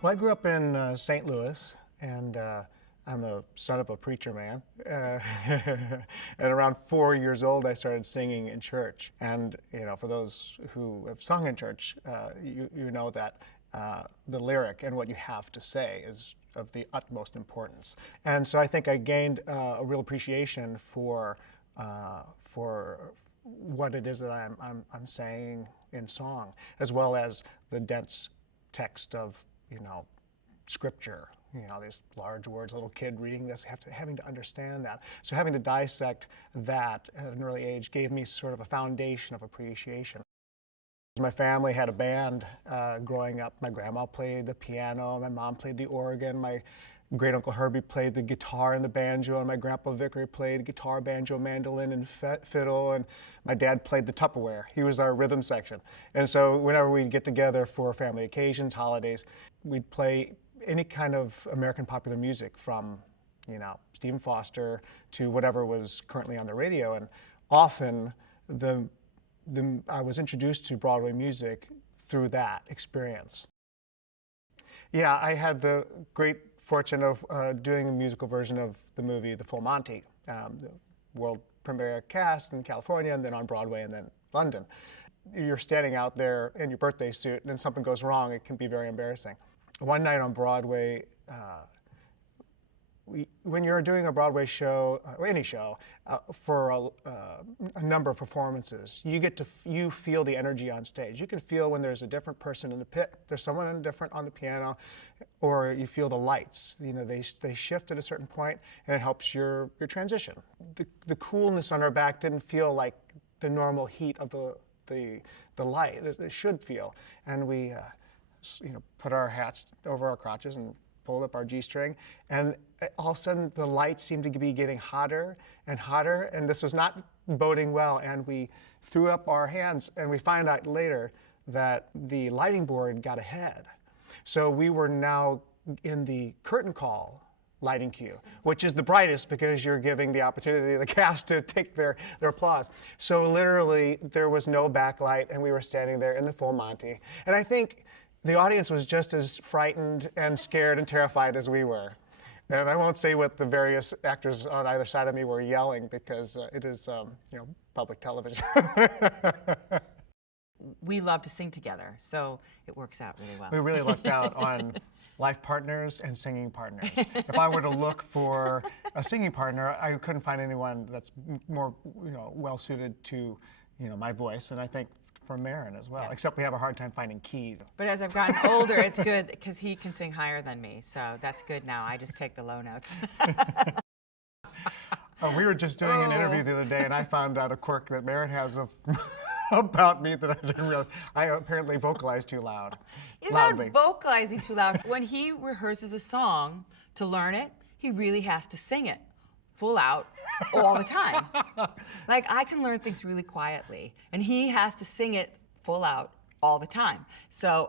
Well, I grew up in St. Louis, and I'm a son of a preacher man. And around 4 years old, I started singing in church. And for those who have sung in church, you know that the lyric and what you have to say is of the utmost importance. And so I think I gained a real appreciation for what it is that I'm saying in song, as well as the dense text of scripture. These large words, a little kid reading this, having to understand that. So having to dissect that at an early age gave me sort of a foundation of appreciation. My family had a band growing up. My grandma played the piano, my mom played the organ, my great uncle Herbie played the guitar and the banjo, and my grandpa Vickery played guitar, banjo, mandolin, and fiddle, and my dad played the Tupperware. He was our rhythm section. And so whenever we'd get together for family occasions, holidays, we'd play any kind of American popular music from, Stephen Foster to whatever was currently on the radio. And often I was introduced to Broadway music through that experience. Yeah, I had the great fortune of doing a musical version of the movie The Full Monty, the world premiere cast in California, and then on Broadway, and then London. You're standing out there in your birthday suit, and then something goes wrong. It can be very embarrassing. One night on Broadway, when you're doing a Broadway show, or any show, for a number of performances, you feel the energy on stage. You can feel when there's a different person in the pit, there's someone different on the piano, or you feel the lights. They shift at a certain point, and it helps your transition. The coolness on our back didn't feel like the normal heat of the light. It should feel, and we put our hats over our crotches and pulled up our G-string, and all of a sudden the lights seemed to be getting hotter and hotter, and this was not boding well, and we threw up our hands, and we find out later that the lighting board got ahead. So we were now in the curtain call lighting cue, which is the brightest because you're giving the opportunity to the cast to take their applause. So literally there was no backlight, and we were standing there in the full Monty. And I think the audience was just as frightened and scared and terrified as we were. And I won't say what the various actors on either side of me were yelling, because it is, public television. We love to sing together, so it works out really well. We really lucked out on life partners and singing partners. If I were to look for a singing partner, I couldn't find anyone that's more, well suited to, my voice, and I think for Marin as well, except we have a hard time finding keys. But as I've gotten older, it's good because he can sing higher than me, so that's good now. I just take the low notes. We were just doing an interview the other day, and I found out a quirk that Marin has about me that I didn't realize. I apparently vocalize too loud. He's not vocalizing too loud. When he rehearses a song to learn it, he really has to sing it full out all the time. Like, I can learn things really quietly, and he has to sing it full out all the time. So